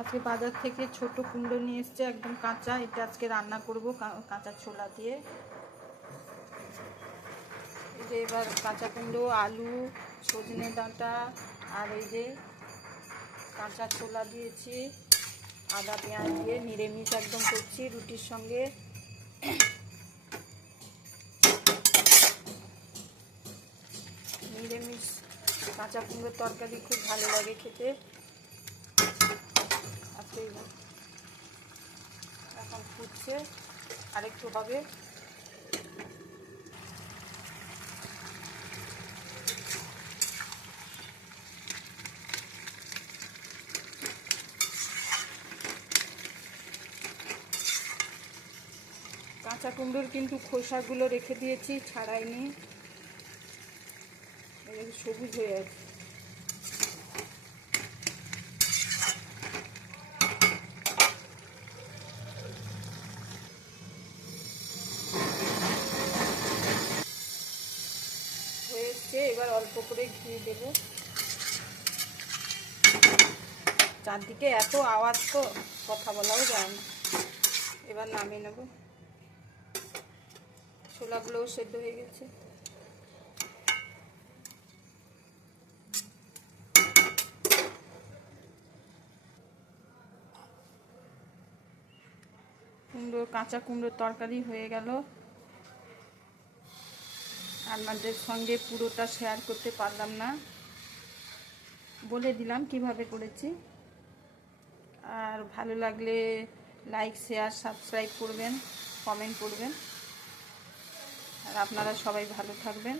আজকে বাজার থেকে ছোট কুমড়ো নিয়ে এসছে, একদম কাঁচা। এটা আজকে রান্না করব কাঁচা ছোলা দিয়ে। এই যে এবার কাঁচা কুমড়ো, আলু, সজনে ডাঁটা আর এই যে কাঁচা ছোলা দিয়েছি, আদা পেঁয়াজ দিয়ে নিরামিষ একদম করছি রুটির সঙ্গে। নিরামিষ কাঁচা কুমড়োর তরকারি খুব ভালো লাগে খেতে। আজকে এখন ফুটছে, আরেকটু হবে। কাঁচা কুমড়োর কিন্তু খোসাগুলো রেখে দিয়েছি, ছাড়াইনি, সবুজ হয়ে আছে। হয়ে এসছে, এবার অল্প করে ঘি দেব। চারদিকে এত আওয়াজ তো কথা বলাও যায় না। এবার নামিয়ে নেব। ছোলাগুলোও সেদ্ধ হয়ে গেছে। কাঁচা কুমড়োর তরকারি হয়ে গেল। আপনাদের সঙ্গে পুরোটা শেয়ার করতে পারলাম না, বলে দিলাম কিভাবে করেছি। আর ভালো লাগলে লাইক, শেয়ার, সাবস্ক্রাইব করবেন, কমেন্ট করবেন। আর আপনারা সবাই ভালো থাকবেন।